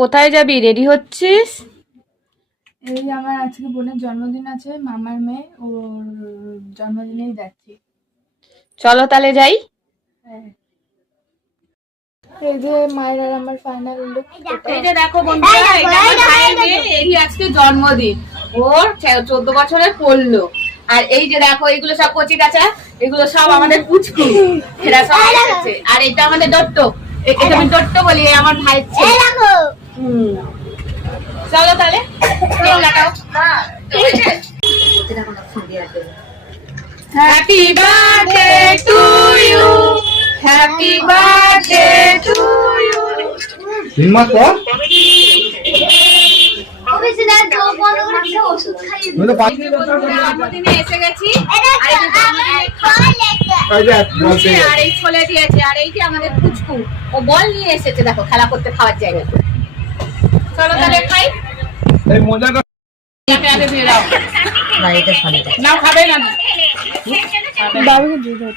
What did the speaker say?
কোথায় যাবি? রেডি হচ্ছিস? এই আমার আজকে বোনের জন্মদিন আছে, মামার মেয়ে, ওর জন্মদিনেই যাচ্ছি। চলো তাহলে যাই। হ্যাঁ, এই যে মায়ের আর আমার ফাইনাল লুক। এই যে দেখো বন্ধুরা, এটা আমার ভাইয়ের মেয়ে, এই আজকে জন্মদিন, ওর 14 বছরে পড়লো। আর এই যে দেখো, এগুলো সব কচি কাঁচা, এগুলো সব আমাদের পুচকু, এরা সব এসেছে। আর এটা আমাদের দত্ত, একে আমি দত্ত বলি, আমার ভাইয়ের ছেলে। চলো তাহলে কেক কাটাও। Happy birthday to you, happy birthday to you. হিম্মত কর। জন্মদিনে এসে গেছি, আর এই ছোলে দিয়েছে, আর এই যে আমাদের পুচকু, ও বল নিয়ে এসেছে, দেখো খেলা করতে খাওয়ার জায়গা। চলো তাহলে খাই। এই মজা কর। নাও খাবে না? বাবুকে দিয়ে দাও।